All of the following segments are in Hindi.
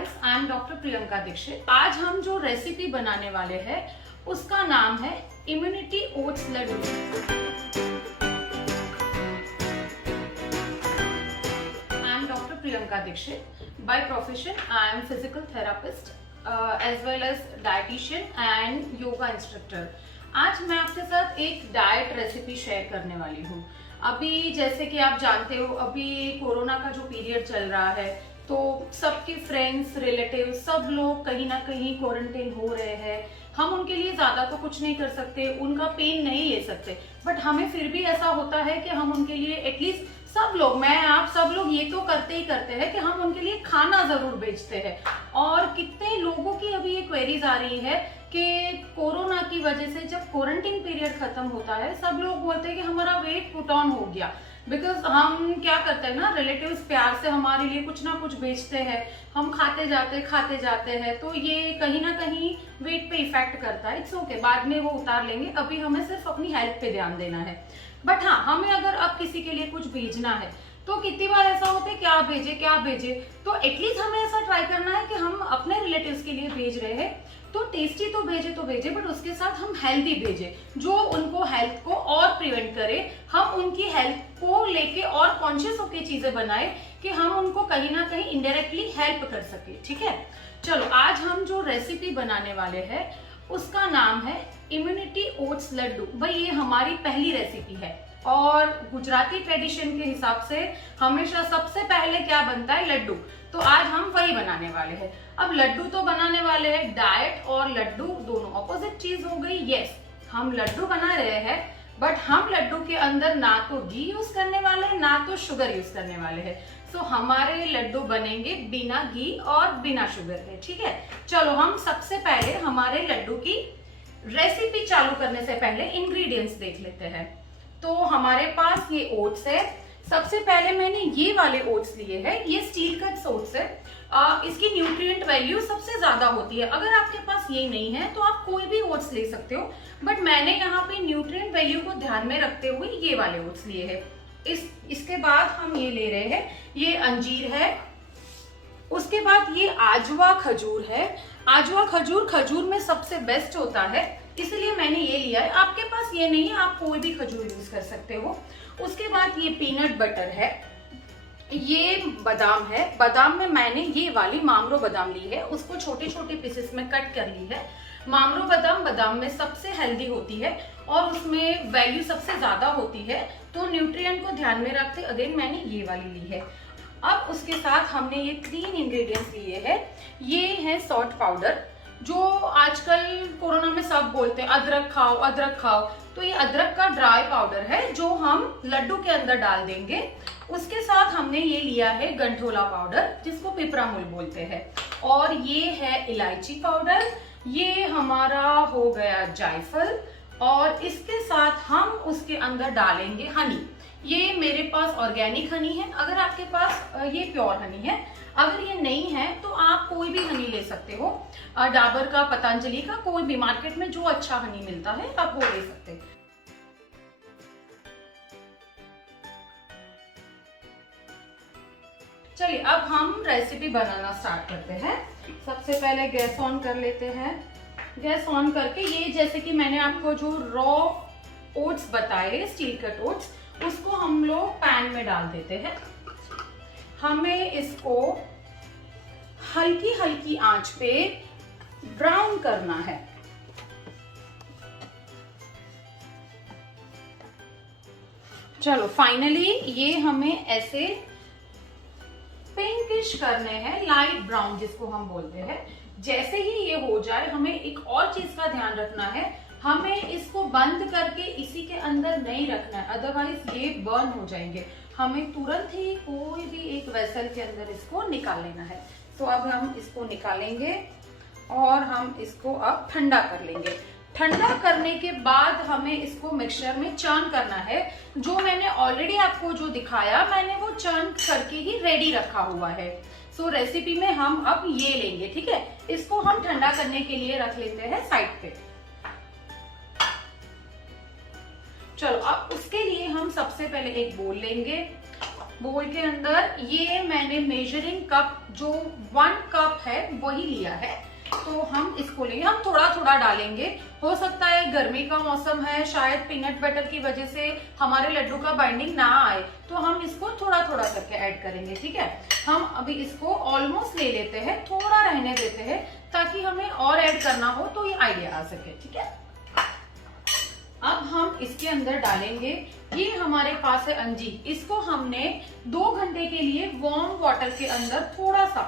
Guys, I am doctor Priyanka Dikshit. आज हम जो रेसिपी बनाने वाले हैं उसका नाम है immunity oats laddu. I am doctor Priyanka Dikshit. By profession I am physical therapist as well as dietitian and yoga instructor. आज मैं आपके साथ एक डाइट रेसिपी शेयर करने वाली हूँ। अभी जैसे कि आप जानते हो, अभी कोरोना का जो पीरियड चल रहा है तो सबके फ्रेंड्स, रिलेटिव सब लोग कहीं ना कहीं क्वारंटाइन हो रहे हैं। हम उनके लिए ज्यादा तो कुछ नहीं कर सकते, उनका पेन नहीं ले सकते, बट हमें फिर भी ऐसा होता है कि हम उनके लिए एटलीस्ट सब लोग, मैं आप सब लोग ये तो करते ही करते हैं कि हम उनके लिए खाना जरूर भेजते हैं। और कितने लोगों की अभी ये क्वेरीज आ रही है कि कोरोना की वजह से जब क्वारंटाइन पीरियड खत्म होता है सब लोग बोलते हैं कि हमारा वेट पुट ऑन हो गया। बिकॉज हम क्या करते हैं ना, रिलेटिव्स प्यार से हमारे लिए कुछ ना कुछ बेचते हैं, हम खाते जाते हैं, तो ये कहीं ना कहीं वेट पे इफेक्ट करता है। इट्स ओके, बाद में वो उतार लेंगे, अभी हमें सिर्फ अपनी हेल्थ पे ध्यान देना है। बट हाँ, हमें अगर अब किसी के लिए कुछ भेजना है तो कितनी बार ऐसा होता है क्या भेजे, तो एटलीस्ट हमें ऐसा ट्राई करना है कि हम अपने रिलेटिव्स के लिए भेज रहे हैं तो टेस्टी तो भेजे, बट उसके साथ हम हेल्दी भेजे जो उनको हेल्थ को और प्रिवेंट करे। हम उनकी हेल्थ को लेके और कॉन्शियस होकर चीजें बनाए कि हम उनको कहीं ना कहीं इनडायरेक्टली हेल्प कर सके। ठीक है, चलो आज हम जो रेसिपी बनाने वाले हैं उसका नाम है इम्यूनिटी ओट्स लड्डू। भाई ये हमारी पहली रेसिपी है और गुजराती ट्रेडिशन के हिसाब से हमेशा सबसे पहले क्या बनता है, लड्डू। तो आज हम वही बनाने वाले हैं। अब लड्डू तो बनाने वाले हैं, डाइट और लड्डू दोनों ऑपोजिट चीज हो गई। यस, हम लड्डू बना रहे हैं, बट हम लड्डू के अंदर ना तो घी यूज करने वाले हैं ना तो शुगर यूज करने वाले हैं। सो हमारे लड्डू बनेंगे बिना घी और बिना शुगर के। ठीक है, चलो हम सबसे पहले हमारे लड्डू की रेसिपी चालू करने से पहले इंग्रेडिएंट्स देख लेते हैं। तो हमारे पास ये ओट्स है। सबसे पहले मैंने ये वाले ओट्स लिए हैं, ये स्टील कट ओट्स है। इसकी न्यूट्रिएंट वैल्यू सबसे ज्यादा होती है। अगर आपके पास ये नहीं है तो आप कोई भी ओट्स ले सकते हो, बट मैंने यहाँ पे न्यूट्रिएंट वैल्यू को ध्यान में रखते हुए ये वाले ओट्स लिए हैं। इसके बाद हम ये ले रहे हैं, ये अंजीर है। उसके बाद ये आजवा खजूर है। आजवा खजूर में सबसे बेस्ट होता है, इसलिए मैंने ये लिया है। आपके पास ये नहीं है, आप कोई भी खजूर यूज कर सकते हो। उसके बाद ये पीनट बटर है, ये बादाम है। बादाम में मैंने ये वाली मामरो बादाम ली है, उसको छोटे छोटे पीसेस में कट कर ली है। मामरो बादाम में सबसे हेल्दी होती है और उसमें वैल्यू सबसे ज्यादा होती है, तो न्यूट्रिएंट को ध्यान में रखते अगेन मैंने ये वाली ली है। अब उसके साथ हमने ये 3 इंग्रेडिएंट्स लिए हैं। ये है सॉल्ट पाउडर, जो आजकल कोरोना में सब बोलते हैं अदरक खाओ, तो ये अदरक का ड्राई पाउडर है जो हम लड्डू के अंदर डाल देंगे। उसके साथ हमने ये लिया है गंठोला पाउडर, जिसको पिपरामुल बोलते हैं, और ये है इलायची पाउडर। ये हमारा हो गया जायफल, और इसके साथ हम उसके अंदर डालेंगे हनी। ये मेरे पास ऑर्गेनिक हनी है, अगर आपके पास ये प्योर हनी है। अगर ये नहीं है तो आप कोई भी हनी ले सकते हो, डाबर का, पतंजलि का, कोई भी मार्केट में जो अच्छा हनी मिलता है आप वो ले सकते हैं। चलिए अब हम रेसिपी बनाना स्टार्ट करते हैं। सबसे पहले गैस ऑन कर लेते हैं। गैस ऑन करके ये, जैसे कि मैंने आपको जो रॉ ओट्स बताए, स्टील कट ओट्स, उसको हम लोग पैन में डाल देते हैं। हमें इसको हल्की हल्की आंच पे ब्राउन करना है। चलो फाइनली ये हमें ऐसे पिंकिश करने हैं, लाइट ब्राउन जिसको हम बोलते हैं। जैसे ही ये हो जाए, हमें एक और चीज का ध्यान रखना है, हमें इसको बंद करके इसी के अंदर नहीं रखना है, अदरवाइज ये बर्न हो जाएंगे। हमें तुरंत ही कोई भी एक वेसल के अंदर इसको निकाल लेना है। तो अब हम इसको निकालेंगे और हम इसको अब ठंडा कर लेंगे। ठंडा करने के बाद हमें इसको मिक्सचर में चर्न करना है। जो मैंने ऑलरेडी आपको जो दिखाया, मैंने वो चर्न करके ही रेडी रखा हुआ है। सो रेसिपी में हम अब ये लेंगे। ठीक है, इसको हम ठंडा करने के लिए रख लेते हैं साइड पे। चलो अब उसके लिए हम सबसे पहले एक बोल लेंगे, बोल के अंदर ये मैंने मेजरिंग कप जो 1 कप है वही लिया है, तो हम इसको लेंगे। हम थोड़ा थोड़ा डालेंगे, हो सकता है गर्मी का मौसम है, शायद पीनट बटर की वजह से हमारे लड्डू का बाइंडिंग ना आए, तो हम इसको थोड़ा थोड़ा करके ऐड करेंगे। ठीक है, हम अभी इसको ऑलमोस्ट ले लेते हैं, थोड़ा रहने देते हैं ताकि हमें और ऐड करना हो तो ये आइडिया आ सके। ठीक है, अब हम इसके अंदर डालेंगे, ये हमारे पास है अंजीर, इसको हमने 2 घंटे के लिए वार्म वाटर के अंदर थोड़ा सा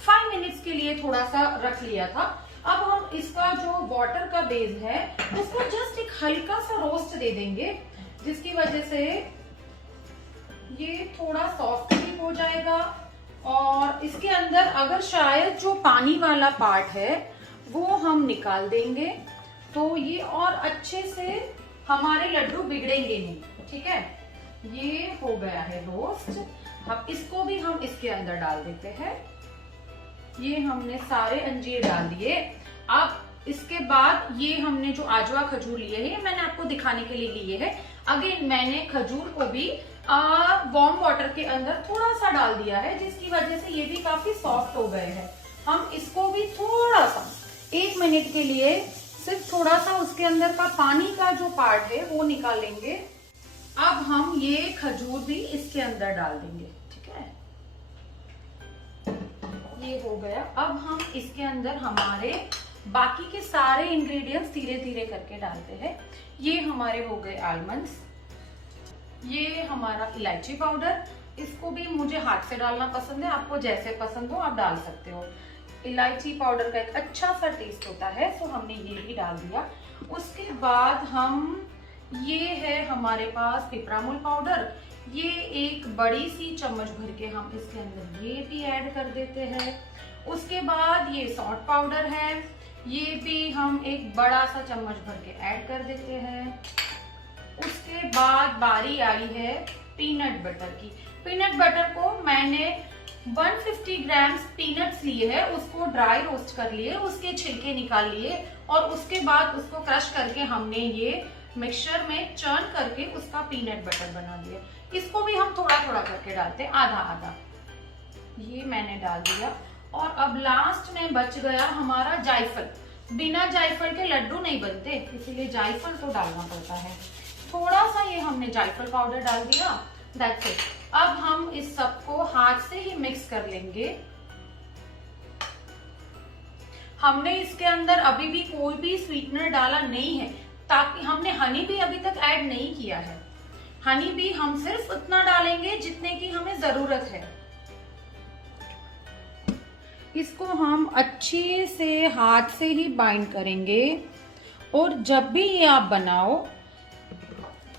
5 मिनट्स के लिए थोड़ा सा रख लिया था। अब हम इसका जो वाटर का बेस है उसको जस्ट एक हल्का सा रोस्ट दे देंगे, जिसकी वजह से ये थोड़ा सॉफ्ट भी हो जाएगा। और इसके अंदर अगर शायद जो पानी वाला पार्ट है वो हम निकाल देंगे तो ये और अच्छे से हमारे लड्डू बिगड़ेंगे नहीं। ठीक है, ये हो गया है रोस्ट। अब इसको भी हम इसके अंदर डाल देते हैं। ये हमने सारे अंजीर डाल दिए। अब इसके बाद ये हमने जो आजवा खजूर लिए है, मैंने आपको दिखाने के लिए लिए है। अगेन मैंने खजूर को भी वार्म वाटर के अंदर थोड़ा सा डाल दिया है, जिसकी वजह से ये भी काफी सॉफ्ट हो गए हैं। हम इसको भी थोड़ा सा 1 मिनट के लिए सिर्फ थोड़ा सा उसके अंदर का पानी का जो पार्ट है वो निकालेंगे। अब हम ये खजूर भी इसके अंदर डाल देंगे। ठीक है, ये हो गया। अब हम इसके अंदर हमारे बाकी के सारे इंग्रेडिएंट्स धीरे धीरे करके डालते हैं। ये हमारे हो गए आलमंड्स, ये हमारा इलायची पाउडर, इसको भी मुझे हाथ से डालना पसंद है, आपको जैसे पसंद हो आप डाल सकते हो। इलायची पाउडर का एक अच्छा सा टेस्ट होता है, सो हमने ये भी डाल दिया। उसके बाद हम ये है हमारे पास पिपरामुल पाउडर, ये एक बड़ी सी चम्मच भर के हम इसके अंदर ये भी ऐड कर देते हैं। उसके बाद ये सॉल्ट पाउडर है, ये भी हम एक बड़ा सा चम्मच भर के ऐड कर देते हैं। उसके बाद बारी आई है पीनट बटर की। पीनट बटर को मैंने 150 ग्राम्स पीनट्स लिए हैं, उसको ड्राई रोस्ट कर लिए, उसके छिलके निकाल लिए और उसके बाद उसको क्रश करके हमने ये मिक्सचर में चर्न करके उसका पीनट बटर बना दिया। इसको भी हम थोड़ा थोड़ा करके डालते हैं, आधा आधा। ये मैंने डाल दिया। और अब लास्ट में बच गया हमारा जायफल। बिना जायफल के लड्डू नहीं बनते, इसीलिए जायफल तो डालना पड़ता है। थोड़ा सा ये हमने जायफल पाउडर डाल दिया, दैट्स इट। अब हम इस सबको हाथ से ही मिक्स कर लेंगे। हमने इसके अंदर अभी भी कोई भी स्वीटनर डाला नहीं है, ताकि हमने हनी भी अभी तक ऐड नहीं किया है। हनी भी हम सिर्फ उतना डालेंगे जितने की हमें जरूरत है। इसको हम अच्छे से हाथ से ही बाइंड करेंगे। और जब भी ये आप बनाओ,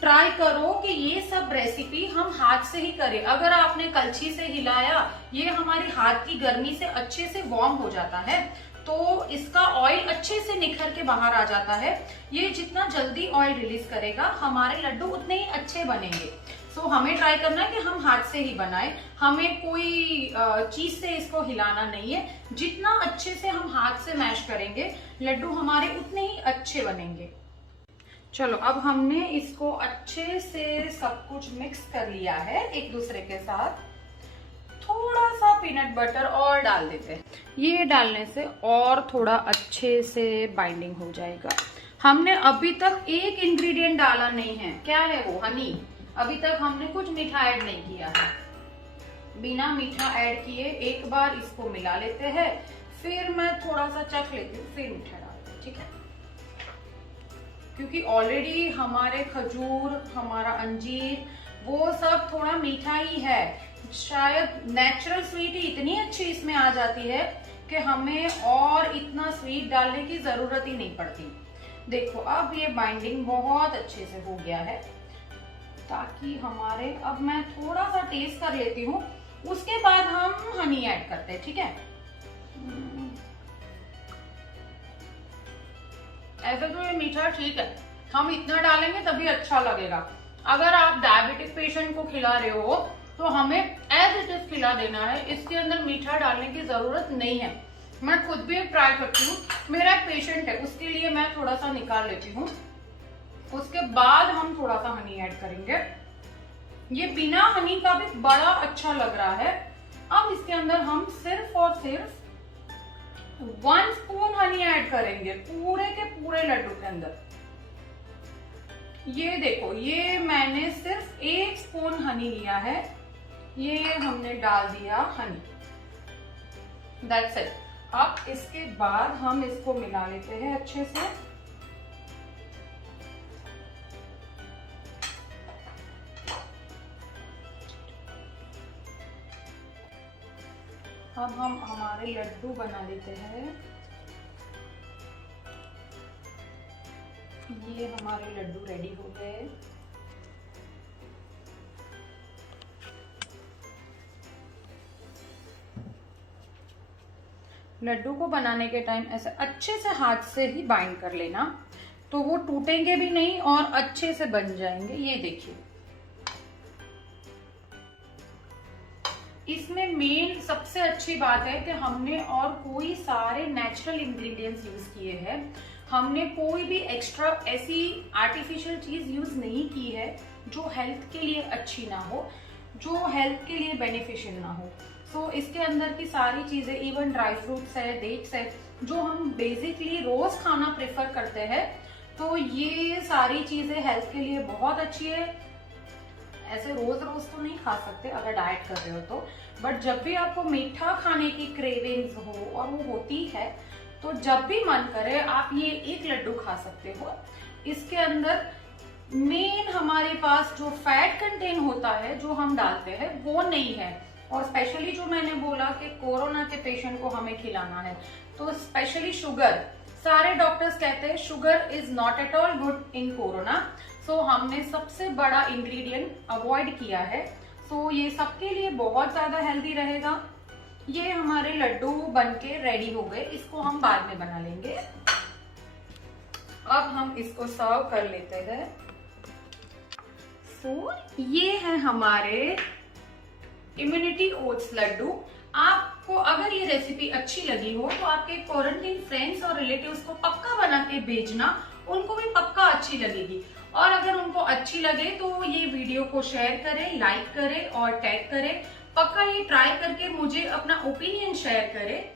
ट्राई करो कि ये सब रेसिपी हम हाथ से ही करें। अगर आपने कलछी से हिलाया, ये हमारी हाथ की गर्मी से अच्छे से वार्म हो जाता है, तो इसका ऑयल अच्छे से निखर के बाहर आ जाता है। ये जितना जल्दी ऑयल रिलीज करेगा, हमारे लड्डू उतने ही अच्छे बनेंगे। सो हमें ट्राई करना है कि हम हाथ से ही बनाएं, हमें कोई चीज से इसको हिलाना नहीं है। जितना अच्छे से हम हाथ से मैश करेंगे, लड्डू हमारे उतने ही अच्छे बनेंगे। चलो, अब हमने इसको अच्छे से सब कुछ मिक्स कर लिया है एक दूसरे के साथ। थोड़ा सा पीनट बटर और डाल देते हैं, ये डालने से और थोड़ा अच्छे से बाइंडिंग हो जाएगा। हमने अभी तक एक इंग्रेडिएंट डाला नहीं है, क्या है वो? हनी। अभी तक हमने कुछ मीठा ऐड नहीं किया है। बिना मीठा ऐड किए एक बार इसको मिला लेते हैं, फिर मैं थोड़ा सा चख लेती हूँ, फिर मीठा डालते हैं। ठीक है, क्योंकि ऑलरेडी हमारे खजूर, हमारा अंजीर, वो सब थोड़ा मीठा ही है। शायद नेचुरल स्वीट ही इतनी अच्छी इसमें आ जाती है कि हमें और इतना स्वीट डालने की जरूरत ही नहीं पड़ती। देखो, अब ये बाइंडिंग बहुत अच्छे से हो गया है, ताकि हमारे, अब मैं थोड़ा सा टेस्ट कर लेती हूँ, उसके बाद हम हनी ऐड करते हैं। ठीक है, ऐसे तो ये मीठा ठीक है, हम इतना डालेंगे तभी अच्छा लगेगा। अगर आप डायबिटिक पेशेंट को खिला रहे हो तो हमें एज इट इज खिला देना है, इसके अंदर मीठा डालने की जरूरत नहीं है। मैं खुद भी ट्राई करती हूँ, मेरा एक पेशेंट है, उसके लिए मैं थोड़ा सा निकाल लेती हूँ, उसके बाद हम थोड़ा सा हनी ऐड करेंगे। ये बिना हनी का भी बड़ा अच्छा लग रहा है। अब इसके अंदर हम सिर्फ और सिर्फ 1 स्पून हनी ऐड करेंगे पूरे के पूरे लड्डू के अंदर। ये देखो, ये मैंने सिर्फ 1 स्पून हनी लिया है, ये हमने डाल दिया हनी। That's it. अब इसके बाद हम इसको मिला लेते हैं अच्छे से। अब हम हमारे लड्डू बना लेते हैं। ये हमारे लड्डू रेडी हो गए। लड्डू को बनाने के टाइम ऐसे अच्छे से हाथ से ही बाइंड कर लेना, तो वो टूटेंगे भी नहीं और अच्छे से बन जाएंगे। ये देखिए, इसमें मेन सबसे अच्छी बात है कि हमने और कोई सारे नेचुरल इंग्रेडिएंट्स यूज किए हैं। हमने कोई भी एक्स्ट्रा ऐसी आर्टिफिशियल चीज यूज नहीं की है जो हेल्थ के लिए अच्छी ना हो, जो हेल्थ के लिए बेनिफिशियल ना हो। सो इसके अंदर की सारी चीजें, इवन ड्राई फ्रूट्स है, डेट्स है, जो हम बेसिकली रोज खाना प्रेफर करते हैं, तो ये सारी चीजें हेल्थ के लिए बहुत अच्छी है। ऐसे रोज रोज तो नहीं खा सकते अगर डाइट कर रहे हो तो, बट जब भी आपको मीठा खाने की क्रेविंग्स हो, और वो होती है, तो जब भी मन करे आप ये एक लड्डू खा सकते हो। इसके अंदर मेन हमारे पास जो फैट कंटेन होता है, जो हम डालते हैं, वो नहीं है। और स्पेशली जो मैंने बोला कि कोरोना के पेशेंट को हमें खिलाना है, तो स्पेशली शुगर, सारे डॉक्टर्स कहते हैं sugar is not at all good in corona. So हमने सबसे बड़ा इंग्रेडिएंट अवॉइड किया है। सो ये सबके लिए बहुत ज्यादा हेल्दी रहेगा। ये हमारे लड्डू बनके रेडी हो गए, इसको हम बाद में बना लेंगे। अब हम इसको सर्व कर लेते हैं। सो ये है हमारे इम्यूनिटी ओट्स लड्डू। आपको अगर ये रेसिपी अच्छी लगी हो तो आपके क्वारंटीन फ्रेंड्स और रिलेटिव्स को पक्का बना के भेजना, उनको भी पक्का अच्छी लगेगी। और अगर उनको अच्छी लगे तो ये वीडियो को शेयर करें, लाइक करें और टैग करें। पक्का ये ट्राई करके मुझे अपना ओपिनियन शेयर करें।